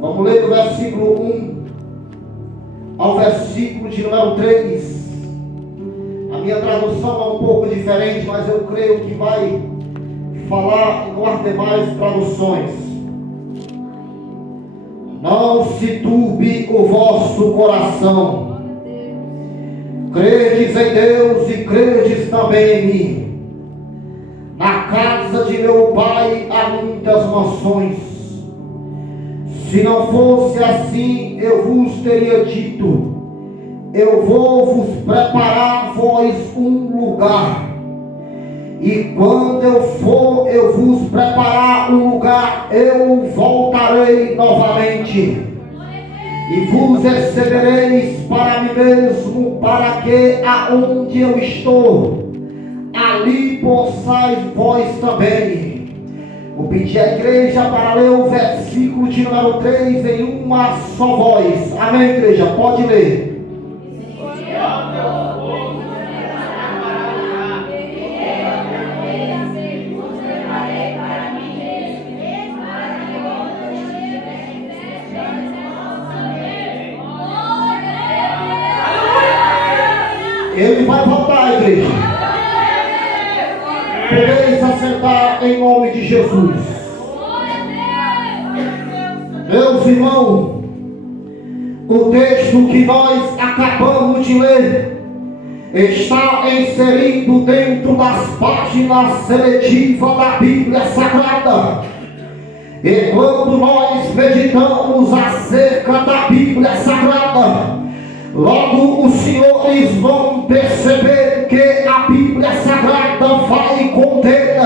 Vamos ler do versículo 1 ao versículo de número 3. A minha tradução é um pouco diferente, mas eu creio que vai falar com as demais traduções. Não se turbe o vosso coração. Credes em Deus e credes também em mim. Na casa de meu pai há muitas mansões. Se não fosse assim, eu vos teria dito: eu vou vos preparar vós um lugar. E quando eu for, eu vos preparar um lugar, eu voltarei novamente e vos recebereis para mim mesmo, para que aonde eu estou, ali possais vós também. Vou pedir à igreja para ler o versículo de número 3 em uma só voz. Amém, igreja? Pode ler. Ele vai voltar, igreja. Podeis assentar em nome de Jesus. Meus irmãos, o texto que nós acabamos de ler está inserido dentro das páginas seletivas da Bíblia Sagrada. E quando nós meditamos acerca da Bíblia Sagrada, logo os senhores vão perceber que a Bíblia Sagrada vai conter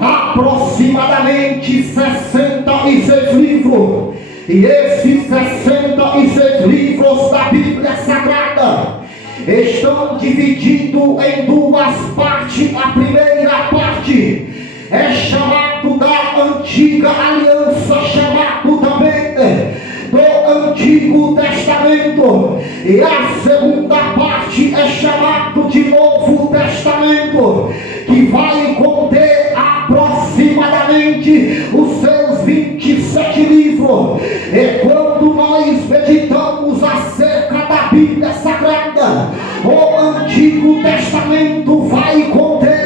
aproximadamente 66 livros. E esses 66 livros da Bíblia Sagrada estão divididos em duas partes. A primeira parte é chamado da Antiga Aliança, chamado também do Antigo Testamento, e a segunda parte é chamado de Novo Testamento, que vai conter aproximadamente os seus 27 livros. E quando nós meditamos acerca da Bíblia Sagrada, o Antigo Testamento vai conter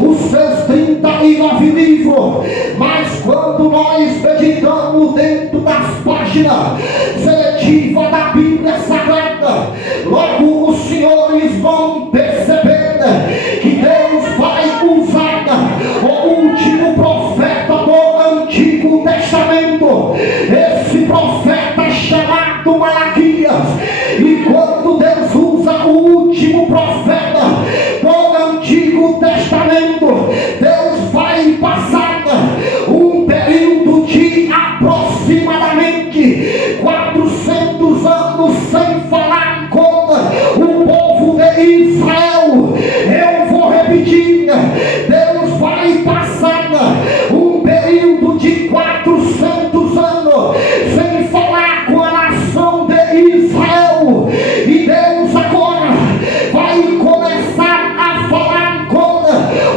os seus 39 livros, mas quando nós meditamos dentro das páginas seletivas da Bíblia Sagrada, logo os senhores vão perceber que Deus vai usar o último profeta do Antigo Testamento, esse profeta chamado Malaquias. E quando Deus usa o último profeta do Antigo Testamento, Deus vai passar um período de aproximadamente 400 anos sem falar com o povo de Israel. Eu vou repetir: Deus vai passar um período de 400 anos sem falar com a nação de Israel. E Deus agora vai começar a falar com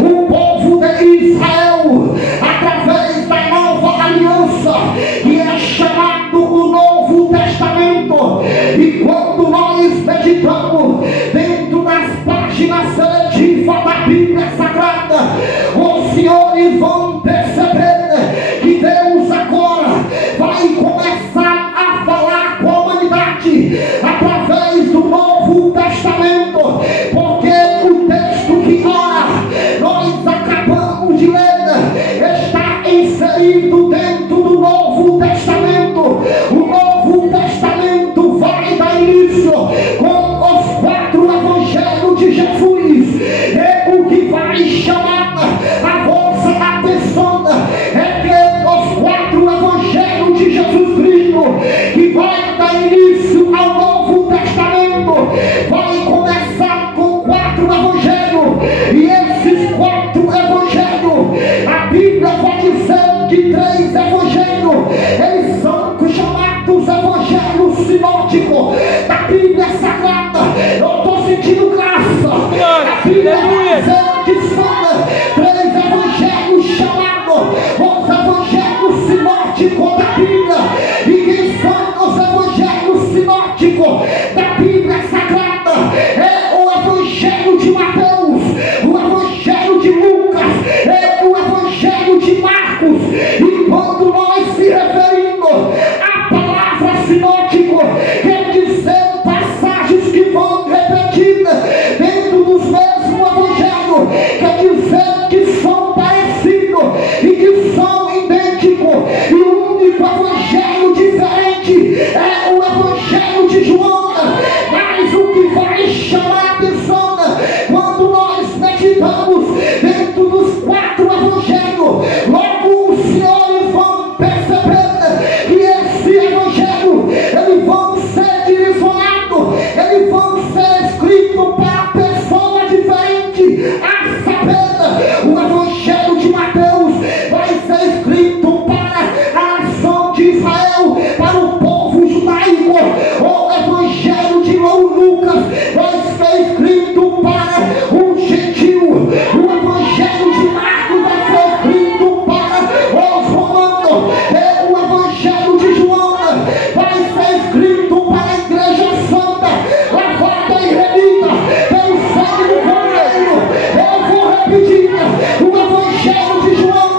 o povo de Israel através da nova aliança, que é chamado o Novo Testamento. E quando nós meditamos dentro das páginas seletivas da Bíblia Sagrada, os senhores vão perceber que Deus agora vai começar a falar com a humanidade através do Novo Testamento, porque o texto que agora nós acabamos de ler está inserido dentro do Novo Testamento. O Novo Testamento vai dar início com os 4 evangelhos de Jesus. E o que vai chamar a vossa atenção é que os 4 evangelhos de Jesus Cristo, que vai dar início ao Novo Testamento, vai começar com 4 evangelhos. E esses 4 evangelhos, a Bíblia vai dizer que 3 evangelhos, eles são chamados evangelhos sinóticos da Bíblia Sagrada. Eu estou sentindo graça. A Bíblia vai dizer que são 3 evangelhos chamados Marcos. E quando nós se referimos à palavra sinótico, quer dizer passagens que vão repetir dentro dos mesmos evangelhos, quer dizer que são parecidos e que são idênticos. E o único evangelho diferente é o evangelho de João. Mas o que vai chamar a atenção quando nós meditamos dentro dos 4 evangelhos, logo os senhores vão perceber que esse evangelho, eles vão ser direcionados, eles vão ser escritos para pessoa diferente. A saber, o evangelho de Mateus vai ser escrito para a nação de Israel, para o povo judaico. O evangelho de Lucas vai ser escrito para o gentil. O evangelho de Marcos vai ser escrito para os romanos. O evangelho de João vai ser escrito para a igreja santa, lavada e remida pelo sangue do Cordeiro. Eu vou repetir: o evangelho de João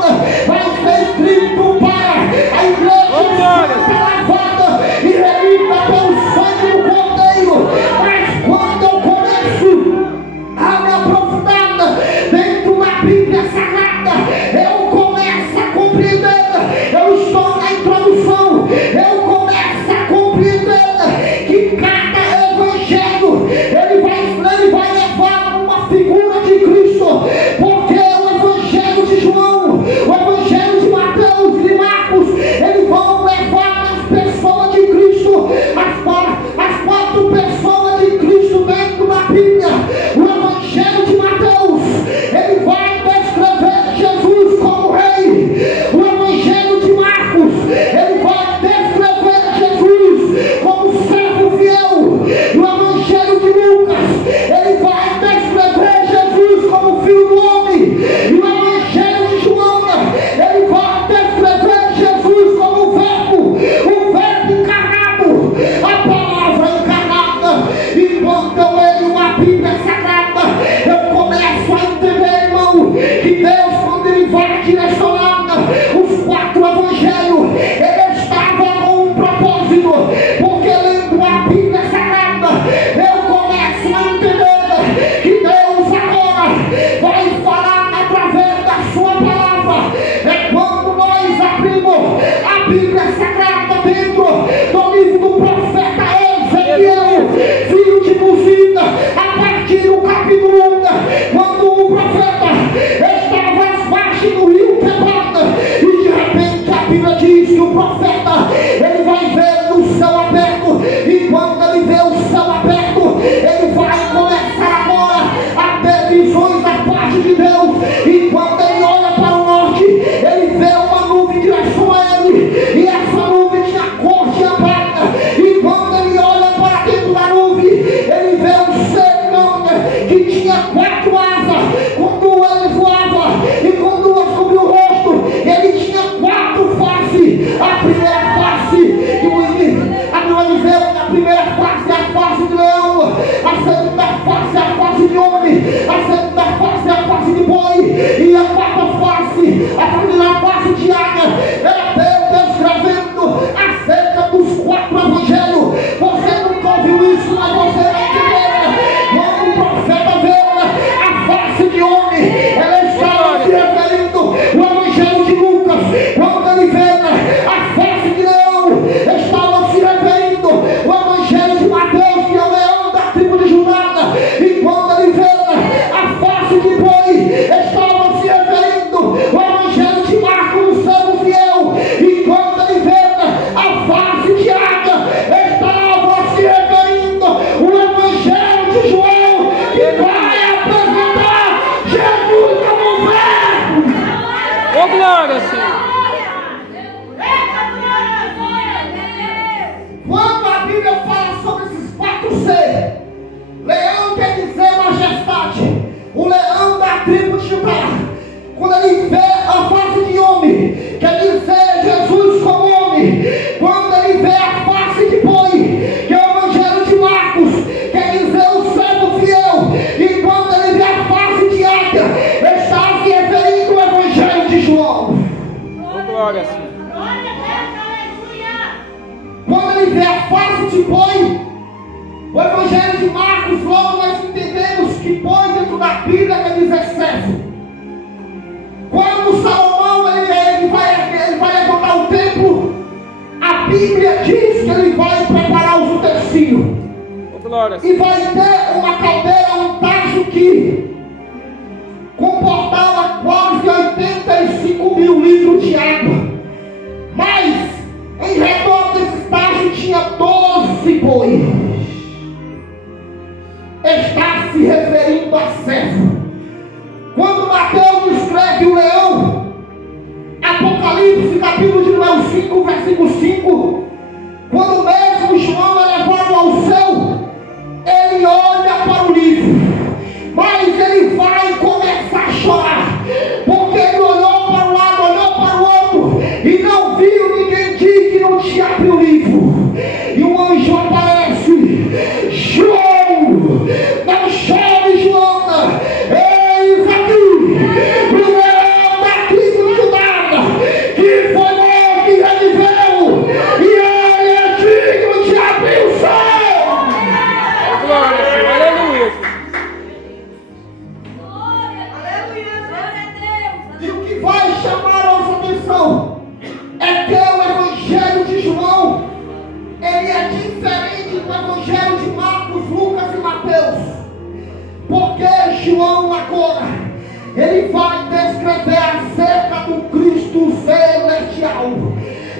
vai ser escrito para a igreja santa, lavada e remida pelo sangue do Cordeiro. Mas quando eu começo a me aprofundar dentro da Bíblia Sagrada, eu começo a compreender, eu estou na introdução, eu começo a compreender que cada evangelho ele vai levar uma figura de Cristo, porque o evangelho de João, o evangelho de Mateus e de Marcos, eles vão levar as pessoas de Cristo, as 4 pessoas de Cristo dentro da Bíblia. O evangelho de Mateus, ele vai descrever Jesus como rei. O evangelho de Marcos, ele vai descrever Jesus como servo fiel. E o evangelho de Lucas, ele vai descrever Jesus como filho do homem. E o evangelho de João, ele vai descrever Jesus como o verbo encarnado, a palavra encarnada. E quando eu leio a Bíblia Sagrada, eu começo a entender, irmão, que Deus, quando ele vai direcionando os 4 evangelhos, ele estava com um propósito, porque lendo a Bíblia Sagrada, eu começo a entender que Deus agora vai falar através da sua palavra. É quando nós abrimos a Bíblia Sagrada dentro do livro do profeta Ezequiel, filho de Buzida, a partir do capítulo 1, quando o profeta estava às margens do rio Quebrada, e de repente a Bíblia diz que o profeta, ele vai ver o céu aberto, e quando ele vê o céu aberto, ele vai começar agora a ter visões da parte de Deus. E quando ele olha para o norte, ele vê uma nuvem em direção a ele, e essa nuvem tinha cor de prata. E quando ele olha para dentro da nuvem, ele vê um ser que tinha 4 asas, com 2 ele voava, e com 2 cobriu o rosto. Ele tinha 4 faces. A primeira face, a primeira face é a face de leão, a segunda face é a face de homem, a segunda face é a face de boi, e a quarta face, a primeira face de águia. Era Deus descrevendo acerca dos 4 evangelhos. Você nunca ouviu isso, mas você vai entender. Quando o profeta vê a face de homem, ela estava se referindo ao evangelho de Lucas. Quando ele vê a face de leão, estava se referindo ao evangelho de Mateus, que é o leão da tribo de Judá. E quando ele vê a face de boi, estava se referindo ao evangelho de Marcos, o servo fiel. E quando ele vê a face de águia, estava se referindo ao evangelho de João, que vai apresentar Jesus como verbo. Ô glória, Senhor! Quando a Bíblia fala sobre esses 4 seres, leão quer dizer majestade, o leão da tribo de Judá. Quando ele vê a face de homem, quer dizer Jesus como homem. Quando ele vê a face de boi, que é o evangelho de Marcos, quer dizer o servo fiel. E quando ele vê a face de águia, está se referindo ao evangelho de João. glória, Senhor. Quando ele vê a face de boi, o Evangelho de Marcos, logo nós entendemos que boi dentro da Bíblia quer dizer servo. Quando Salomão ele vai levantar o templo, a Bíblia diz que ele vai preparar os utensílios. Glória, e vai ter uma caldeira, um tacho que comportava quase 85.000 litros de água. Mas em redor desse tacho tinha 12 bois. Está se referindo a servo. Quando Mateus descreve o leão, Apocalipse, capítulo de número 5, versículo 5, quando mesmo João é levado ao céu, ele olha para o livro, mas ele vai começar a chorar, porque ele olhou para um lado, olhou para o outro, e não viu ninguém dizer que não tinha abrido o livro. E o anjo aparece: João, não chore, João, eis aqui o leão da tribo de Judá, que foi morto e reviveu, e ele é digno de abrir o céu. Glória, Senhor. Aleluia. E o que vai chamar a nossa atenção é que o Evangelho de João, ele é diferente do Evangelho de Marcos, Lucas e Mateus. Porque João agora, ele vai descrever acerca do Cristo celestial.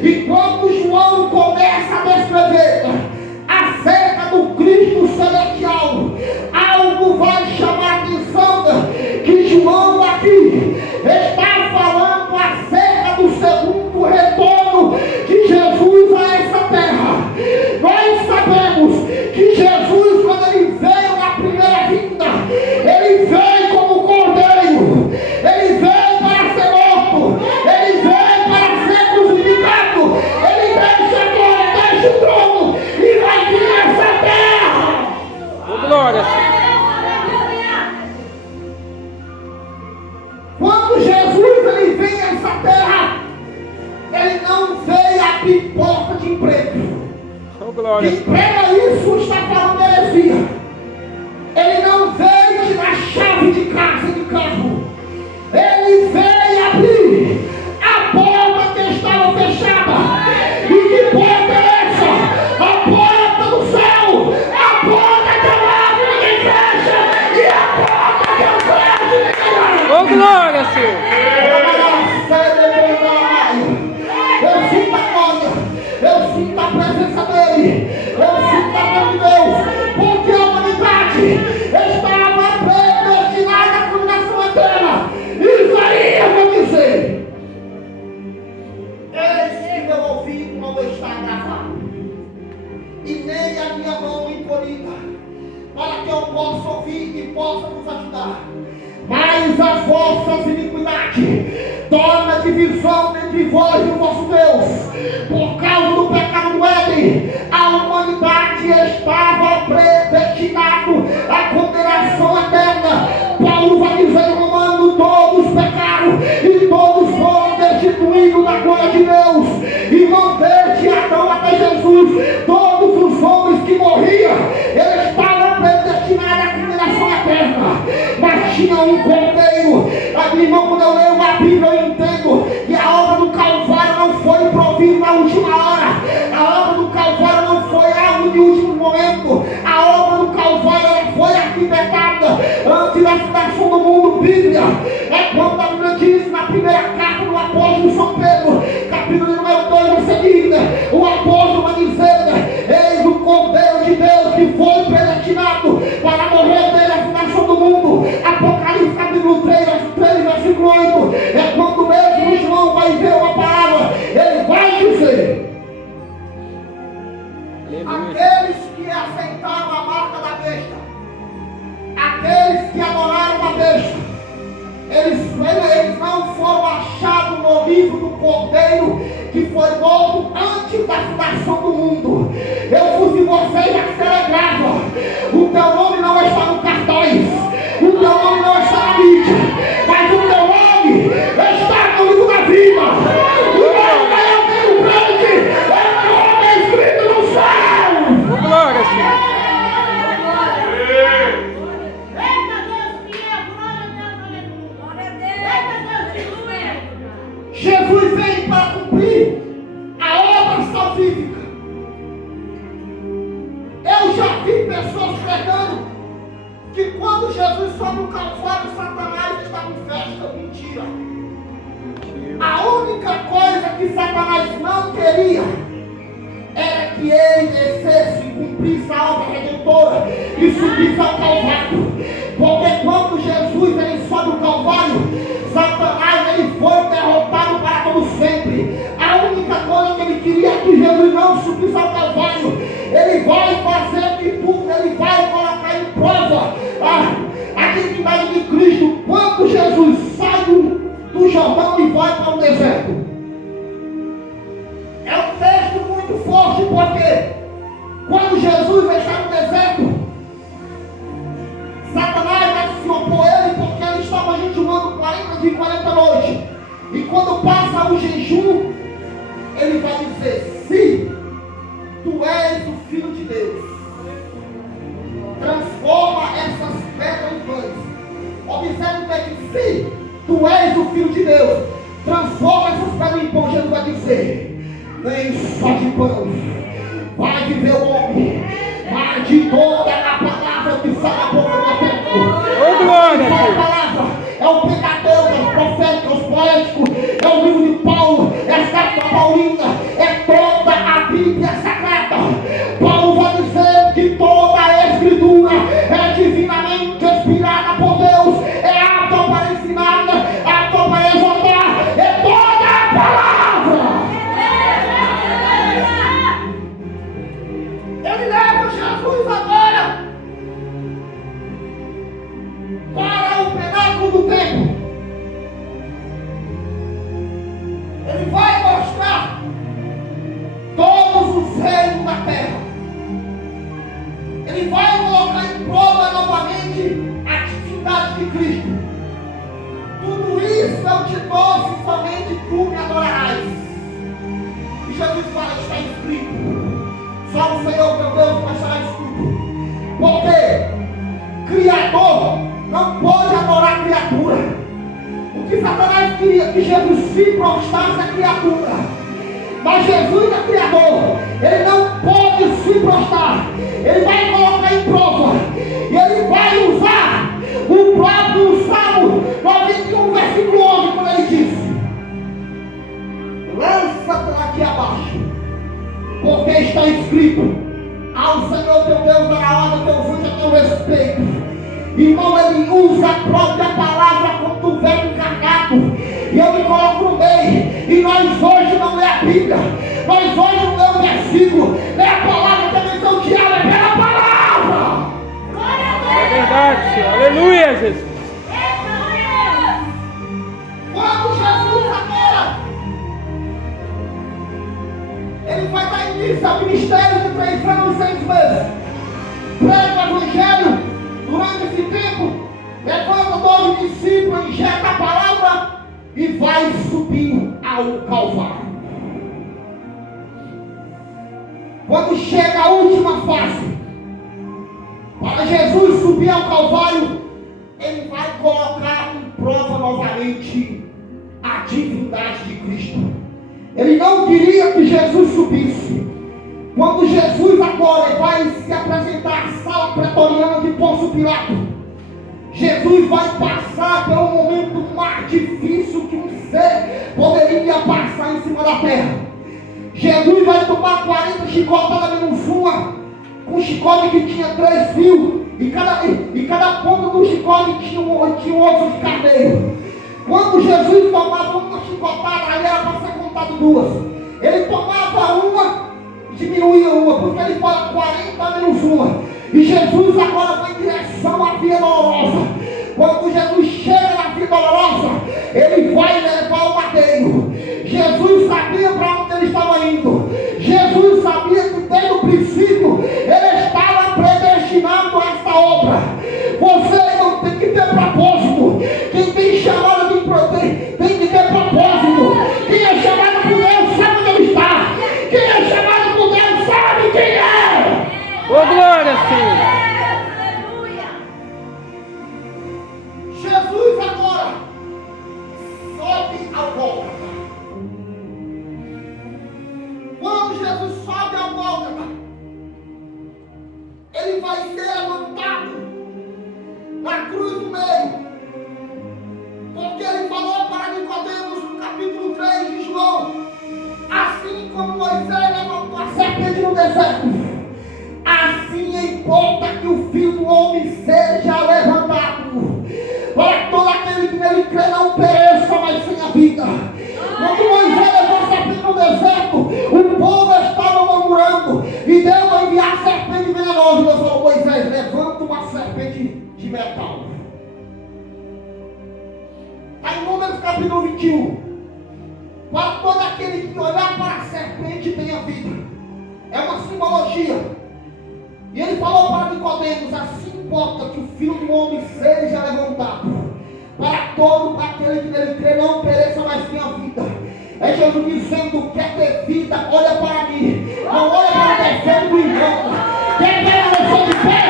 E quando João começa a descrever acerca do Cristo celestial, algo vai chamar a atenção, que João aqui está falando acerca do segundo retorno de Jesus a essa terra. Nós sabemos que Jesus, quando ele veio na primeira vinda, ele veio como cordeiro, ele veio para ser morto, ele veio para ser crucificado, ele deixa a glória, deixa o trono e vai vir a essa terra. Glória, Senhor. Quando Jesus ele vem a essa terra, ele não veio abrir porta de emprego. Glória, Quem prega isso está falando heresia. Ele não veio tirar chave de casa, de carro. Ele veio abrir a porta que estava fechada. E que porta é essa? A porta do céu. A porta que eu abro e ninguém fecha. E a porta que eu fecho e ninguém abre. glória, Senhor. Eu sinto a glória, eu sinto a presença dele, eu sinto a mão de Deus, porque a humanidade estava predestinada à condenação eterna. Isaías vai dizer: eis que meu ouvido não está gravado, e nem a minha mão encolhida, para que eu possa ouvir e possa nos ajudar. Mas as vossas iniquidades torna divisão entre vós e o vosso Deus. Por causa do pecado do Éden, a humanidade estava predestinada à condenação eterna. Paulo vai dizer em Romanos: todos pecaram e todos foram destituídos da glória de Deus. E não desde Adão até Jesus, todos os homens que morriam, eles estavam predestinados à condenação eterna. Mas tinha um cordeiro. Meu irmão, quando eu leio a Bíblia, eu entendo que a obra do Calvário não foi provida na última hora. A obra do Calvário não foi algo de último momento. A obra do Calvário foi arquitetada antes da fundação do mundo. Bíblia é quando a Bíblia diz na primeira carta do apóstolo São Pedro, capítulo número 2, no seguinte, o apóstolo vai dizer: eis o cordeiro de Deus que foi predestinado para morrer desde a fundação do mundo. Apocalipse capítulo 3, versículo 8, é quando mesmo João vai ver uma palavra, ele vai dizer: aqueles que aceitaram a marca da besta, aqueles que adoraram a besta, eles não foram achados no livro do Cordeiro que foi morto antes da fundação do mundo. Eu pus em vocês a celebrava. O teu nome não está no cartaz, o teu nome não está na mídia, mas o teu nome está no livro da vida. Jesus veio para cumprir a obra salvífica. Eu já vi pessoas pregando que quando Jesus foi no Calvário, Satanás estava em festa. Mentira. A única coisa que Satanás não queria era que ele descesse e cumprisse a obra redentora e subisse ao Calvário. Porque quando Jesus ele sobe o Calvário, Satanás ele foi derrotado para todo sempre. A única coisa que ele queria é que Jesus não subisse ao Calvário. Ele vai fazer de tudo, ele vai colocar em prova a divindade de Cristo. Quando Jesus sai do Jordão e vai para o deserto. É um texto muito forte, porque quando Jesus está no deserto, Satanás vai se opor a ele, porque ele estava jejuando 40 dias e 40 noites. E quando passa o jejum, ele vai dizer: se tu és o Filho de Deus, transforma essas pedras em pães. Observe o que é que: se tu és o Filho de Deus, transforma essas pedras em pão. Jesus vai dizer: nem só de pão vai viver o homem, mas de toda a palavra que sai da boca do Eterno. glória, A palavra é o Pentateuco, é o profético, é o poético, é o livro de Paulo, é a carta paulina, é toda a Bíblia sagrada. Paulo vai dizer que toda a Escritura é divinamente inspirada por Deus, é apta para ensinar, apta para exortar, é toda a palavra. Ele leva Jesus agora para o penáculo do templo. Ele vai mostrar todos os reinos da terra. Ele vai colocar em prova novamente a divindade de Cristo. Tudo isso eu te dou se somente tu me adorarás. E Jesus fala: está escrito. Só o Senhor teu Deus vai estar escrito. Porque Criador não pode adorar a criatura. O que Satanás queria que Jesus se prostrasse a criatura. Mas Jesus é Criador. Ele não pode se prostrar. Ele vai colocar em prova. E ele vai usar o próprio Salmo 91, versículo 11, quando ele disse: lança-te aqui abaixo, porque está escrito: ao Senhor teu Deus dará ordem, teu anjo a teu respeito. Irmão, ele usa a própria palavra como tu velho encarnado. E eu me coloco no meio. E nós hoje não lê a Bíblia. Nós hoje não lê o versículo. Lê a palavra, também são diabo, é pela palavra. É verdade, Senhor. Aleluia, Jesus. Quando Jesus agora ele vai dar início ao ministério de 3 anos e 6 meses. Prega o evangelho. Durante esse tempo, levanta 12 discípulos, injeta a palavra e vai subir ao Calvário. Quando chega a última fase, para Jesus subir ao Calvário, ele vai colocar em prova novamente a divindade de Cristo. Ele não queria que Jesus subisse. Quando Jesus agora vai se apresentar à sala pretoriana de Pôncio Pilato, Jesus vai passar por um momento mais difícil que um ser poderia passar em cima da terra. Jesus vai tomar 40 chicotadas menos uma, com um chicote que tinha 3 fios, e cada ponta do chicote tinha um osso de carneiro. Quando Jesus tomava uma chicotada, aí era para ser contado 2. Ele tomava uma, diminuía uma, porque ele fala 40 menos uma. E Jesus agora vai em direção à Via Dolorosa. Quando Jesus chega na Via Dolorosa, ele vai levar o madeiro. Jesus sabia para onde ele estava indo. Jesus sabia que desde o princípio ele estava predestinado a esta obra. Você não tem que ter propósito. Quem tem chamado tem que ter propósito. Quem é chamado por Deus sabe onde ele está. Quem é chamado por Deus sabe quem é. Ô glória, Senhor. Jesus agora sobe ao Gólgota. deserto, assim importa que o Filho do Homem seja levantado, para todo aquele que nele crê não pereça, mas tenha vida. Quando Moisés levou a serpente no deserto, o povo estava murmurando, e Deus vai enviar a serpente venenosa. Deus falou: Moisés, levanta uma serpente de metal. Está em Números capítulo 21. Para todo aquele que olhar para a serpente tenha vida. É uma simbologia. E ele falou para Nicodemos: assim importa que o Filho do Homem seja levantado, para todo aquele que nele crê não pereça, mas tenha vida. É Jesus dizendo: quer ter vida, olha para mim, não olha para o defeito do irmão. Quer permanecer de pé,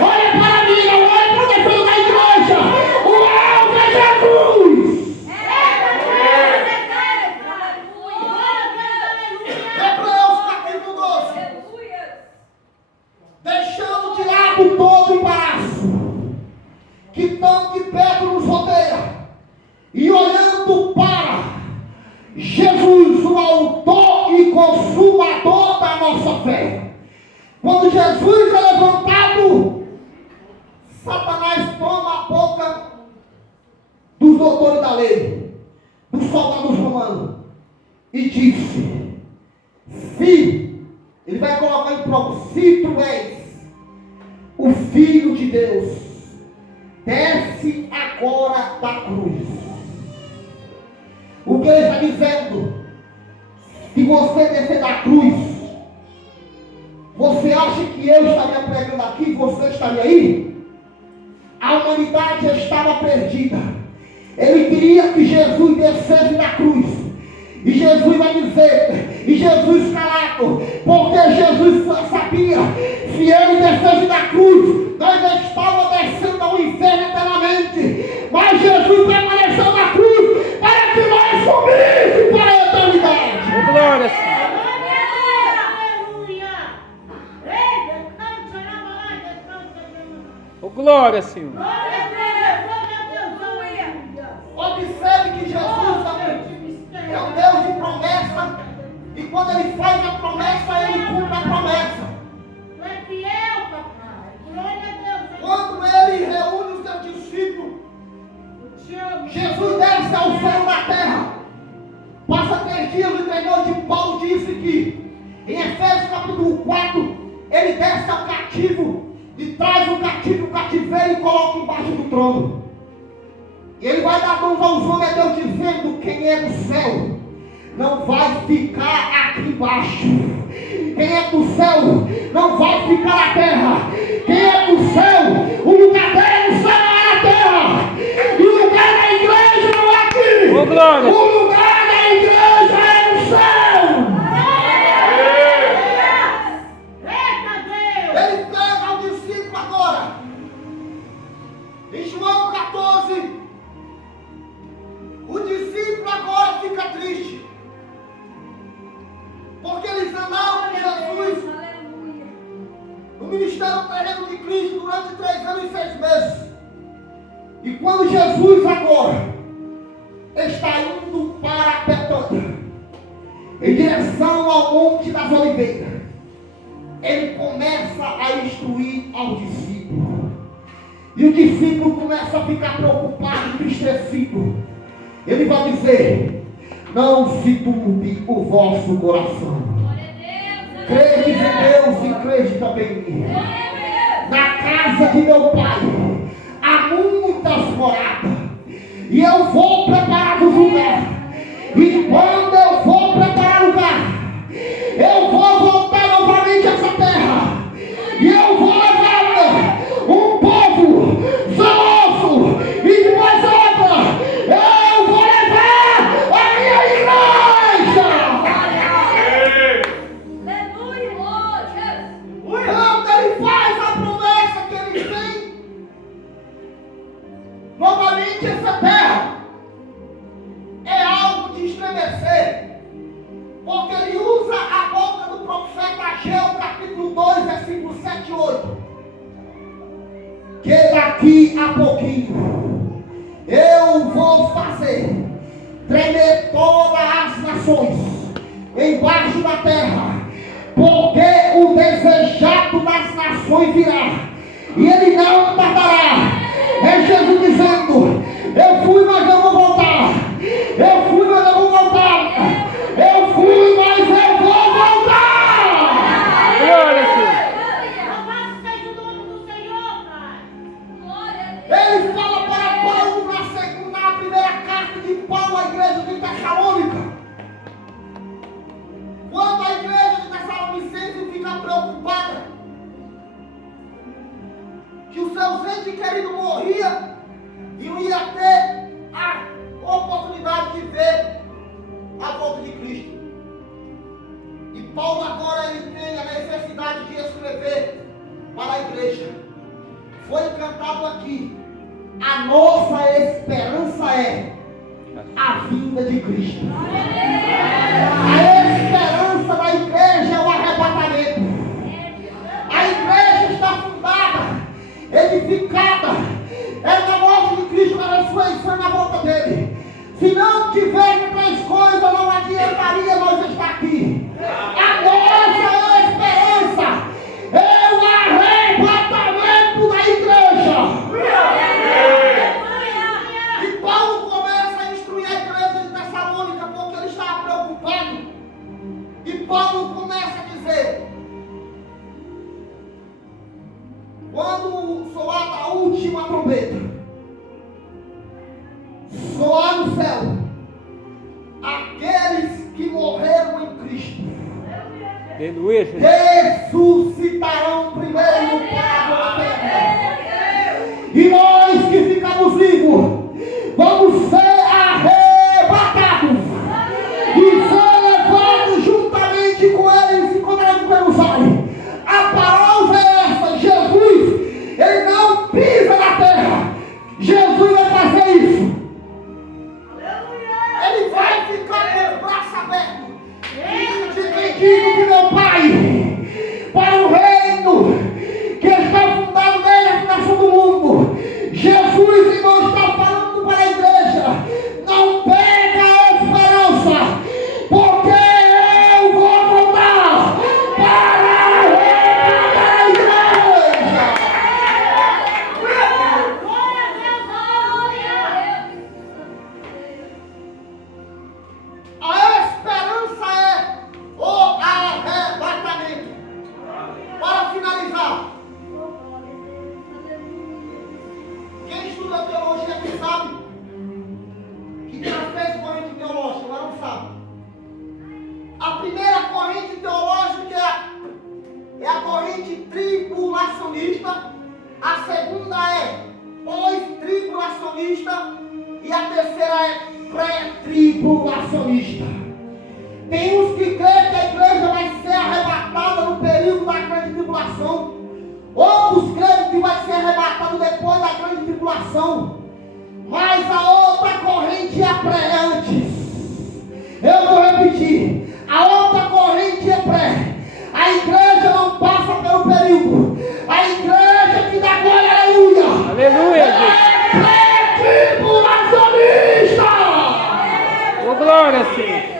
olha para mim, não olha para o defeito da igreja. O alvo é Jesus. Hebreus capítulo 12. Deixando de lado todo o embaraço que tão de perto nos rodeia, e olhando para Jesus, o autor e consumador da nossa fé. Quando Jesus é levantado, Satanás toma a boca dos doutores da lei, dos soldados romanos, e disse: se, ele vai colocar em prova, se tu és o Filho de Deus, desce agora da cruz. O que ele está dizendo? Se você descer da cruz, você acha que eu estaria pregando aqui, você estaria aí? A humanidade estava perdida. Ele queria que Jesus descesse da cruz. E Jesus vai dizer, e Jesus calado, porque Jesus sabia, se ele descesse da cruz, nós estávamos descendo ao inferno eternamente. Mas Jesus permaneceu na cruz para que nós subíssemos para a eternidade. Glória, Senhor. Oh, glória, Senhor. Observe que Jesus é um Deus de promessa, e quando ele faz a promessa, ele cumpre a promessa. Quando ele reúne os seus discípulos, Jesus desce ao céu da terra, passa 3 dias e 3 noites. Paulo disse que em Efésios capítulo 4, ele desce ao cativo e traz o cativo, o cativeiro, e coloca embaixo do trono. E ele vai dar mãos aos homens, Deus dizendo: quem é do céu não vai ficar aqui embaixo. Quem é do céu não vai ficar na terra. Quem é do céu, o lugar dele é no céu, não é na terra. E o lugar da igreja não é aqui. Oh, glória. O lugar da igreja é no céu. Ele pega o discípulo agora. Em João 14, o discípulo agora fica triste, porque eles andaram com Jesus no ministério terreno de Cristo durante 3 anos e 6 meses. E quando Jesus agora está indo para Betânia, em direção ao Monte das Oliveiras, ele começa a instruir aos discípulos. E o discípulo começa a ficar preocupado, entristecido. Ele vai dizer: não se turbe o vosso coração. Crede em Deus e crede também em mim. Na casa de meu pai há muitas moradas, e eu vou preparar-vos lugar. E quando eu for preparar lugar, eu vou voltar novamente a essa terra, e eu vou levar um povo zeloso e de mais obra. Eu vou levar a minha igreja. Quando ele faz a promessa que ele tem novamente essa terra, é algo de estremecer, porque ele usa a boca do profeta Ageu, capítulo 2, versículo 7 e 8, que daqui a pouquinho eu vou fazer tremer todas as nações embaixo da terra, porque o desejado das nações virá, e ele não tardará. É Jesus dizendo: eu fui, mas eu vou voltar. Eu fui, mas eu vou voltar. Eu fui, mas eu vou voltar. Glória a Deus. Ele fala para Paulo na primeira carta de Paulo à igreja de Tessalônica. Quando a igreja de Tessalonicenses fica preocupada que o seu ente querido morria e não ia ter a oportunidade de ver a volta de Cristo. E Paulo agora ele tem a necessidade de escrever para a igreja. Foi cantado aqui: a nossa esperança é a vinda de Cristo. A esperança da igreja é o arrebatamento. A igreja está fundada, edificada, é na morte de Cristo, na ressurreição e na volta dele. Se não tiver três coisas, não adiantaria nós estar aqui. A nossa esperança é o arrebatamento da igreja. E Paulo começa a instruir a igreja de Tessalônica porque ele estava preocupado. E Paulo começa a dizer: quando soar a última trombeta, soar no céu, aqueles que morreram em Cristo Aleluia, Jesus. ressuscitarão primeiro para a terra. E nós que ficamos vivos vamos ser arrebatados e ser levados juntamente com eles e encontraremos Jerusalém. A palavra é essa: Jesus, ele não pisa na terra. Jesus vai fazer isso. Ele vai ficar com os braços abertos. Bendito de meu Pai, para o reino que está fundado nele, a fundação do mundo. Jesus, irmão, está falando para a igreja: não perca a esperança, porque eu vou voltar para arrebatar a igreja. A esperança é o arrebatamento. Para finalizar, quem estuda teologia aqui sabe que tem as três correntes teológicas, mas não sabe. A primeira corrente teológica é a corrente tribulacionista, a segunda é pós-tribulacionista e a terceira é pré-tribulacionista. Tem uns que creem que a igreja vai ser arrebatada no período da grande tribulação. Outros creem que vai ser arrebatado depois da grande tribulação. Mas a outra corrente é a pré antes. Eu vou repetir: a outra corrente é pré. A igreja não passa pelo período. A igreja que dá glória, aleluia. Aleluia, É pré-tribulacionista. Oh, glória, Senhor.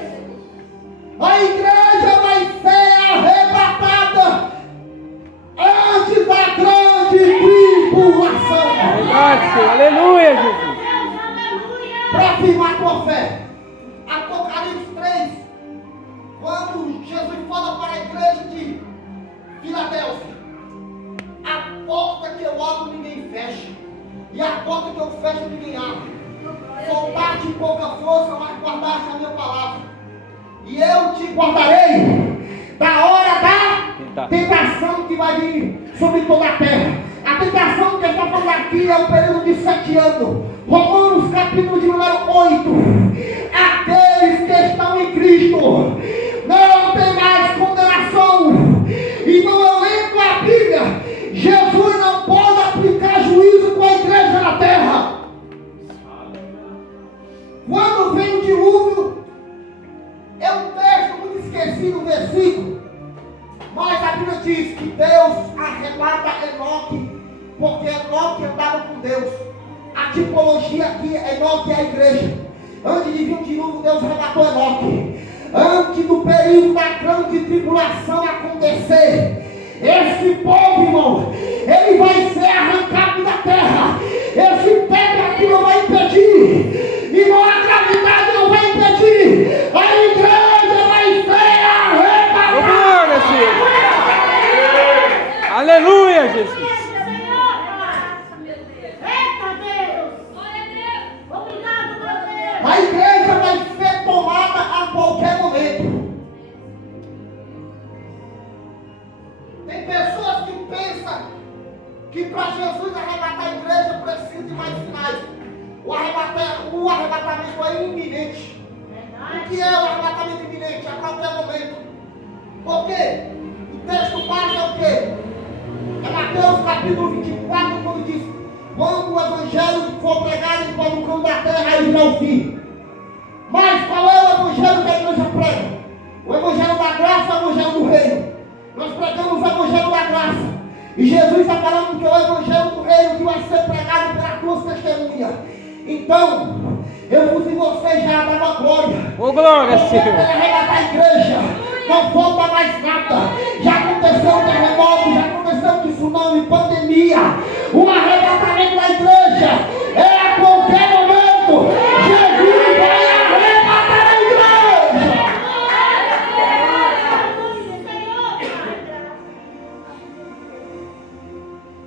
A igreja vai ser arrebatada antes da grande tribulação. Verdade, Senhor. Aleluia, Jesus. Para afirmar tua fé, Apocalipse 3, quando Jesus fala para a igreja de Filadélfia: a porta que eu abro ninguém fecha, e a porta que eu fecho ninguém abre. Soltar-te em pouca força, mas guardar-te a minha palavra. E eu te guardarei da hora da tentação que vai vir sobre toda a terra. A tentação que está falando aqui é o período de 7 anos. Romanos capítulo de número 8. Aqueles que estão em Cristo não tem mais condenação. E não lendo a Bíblia, Jesus não pode aplicar juízo com a igreja na terra. Quando vem o dilúvio, é um texto muito esquecido, o versículo, mas a Bíblia diz que Deus arrebata Enoque, porque Enoque andava com Deus. A tipologia aqui, Enoque é a igreja. Antes de vir o dilúvio, Deus arrebatou Enoque. Antes do período da grande tribulação acontecer, Esse povo, irmão, ele vai ser arrancado da terra. Esse pedra aqui não vai impedir. Irmão, a gravidade não vai impedir. A igreja vai ser arrebatada. Glória, Senhor. Aleluia, Jesus. A igreja vai ser tomada a qualquer momento. Tem pessoas que pensam que para Jesus arrebatar a igreja precisa de mais sinais. O arrebatamento é iminente. O que é o arrebatamento iminente? A qualquer momento. Por quê? O texto base é o quê? É Mateus capítulo 24, quando diz: quando o evangelho for pregado em todo o canto da terra, aí virá o fim. Mas qual é o evangelho que a igreja prega? O evangelho da graça é o evangelho do reino. Nós pregamos o evangelho da graça. E Jesus está falando que é o evangelho do reino que vai ser pregado pelas tuas testemunhas. Então, eu vos e você já dava glória. Ô, glória, Você Senhor. vai arrebatar a igreja. Não falta mais nada. Já aconteceu um terremoto, já aconteceu tsunami, pandemia. O arrebatamento da igreja é a qualquer momento. Jesus vai arrebatar a igreja.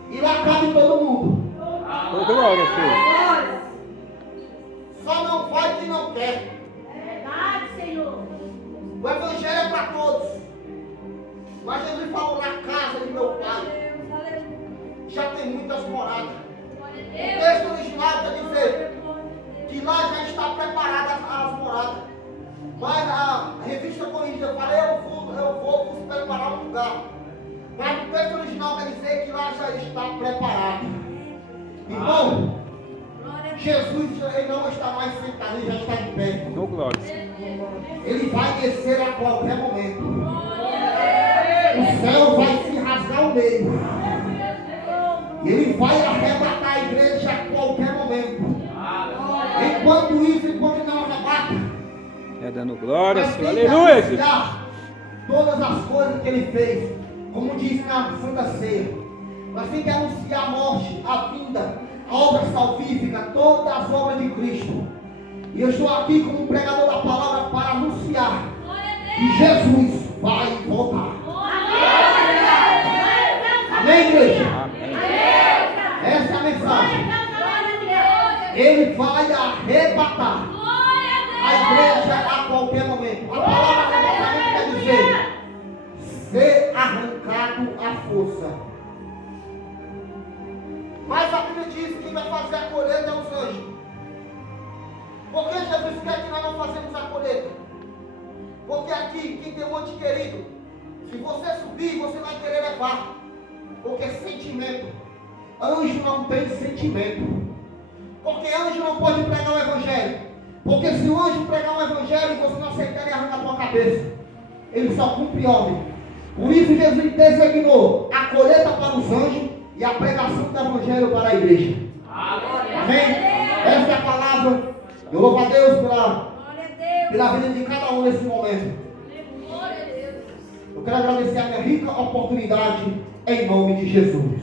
E lá cabe todo mundo. Ô, glória, Senhor. Só não vai quem não quer. O evangelho é para todos. Mas Jesus falou: na casa de meu pai já tem muitas moradas. O texto original quer dizer que lá já está preparada as moradas. Mas a revista corrigida fala: eu vou vos preparar um lugar. Mas o texto original quer dizer que lá já está preparado. Irmão, Jesus ele não está mais sentado, ele já está de pé. Ô, glória. Ele vai descer a qualquer momento. O céu vai se rasgar ao meio. Ele vai arrebatar a igreja a qualquer momento. Enquanto isso, enquanto não arrebata, É dando glória, nós Senhor. temos que Aleluia, Jesus. apreciar todas as coisas que ele fez. Como diz na Santa Ceia, nós temos que anunciar a morte, a vinda, a obra salvífica, todas as obras de Cristo. E eu estou aqui como pregador da palavra para anunciar que Jesus vai voltar. Amém, igreja? Amém. Essa é a mensagem. Ele vai arrebatar a igreja a qualquer momento. A palavra arrebatamento quer dizer ser arrancado à força. Mas a Bíblia diz que quem vai fazer a colheita é os anjos. Por que Jesus quer que nós não fazemos a colheita? Porque aqui, quem tem um monte querido, se você subir, você vai querer levar. Porque sentimento. Anjo não tem sentimento. Porque anjo não pode pregar o evangelho. Porque se o anjo pregar o evangelho e você não aceitar, ele arranca a tua cabeça. Ele só cumpre ordem. Por isso Jesus designou a colheita para os anjos e a pregação do evangelho para a igreja. Amém? Essa é a palavra. Eu louvo a Deus pela vida de cada um nesse momento. Eu quero agradecer a minha rica oportunidade em nome de Jesus.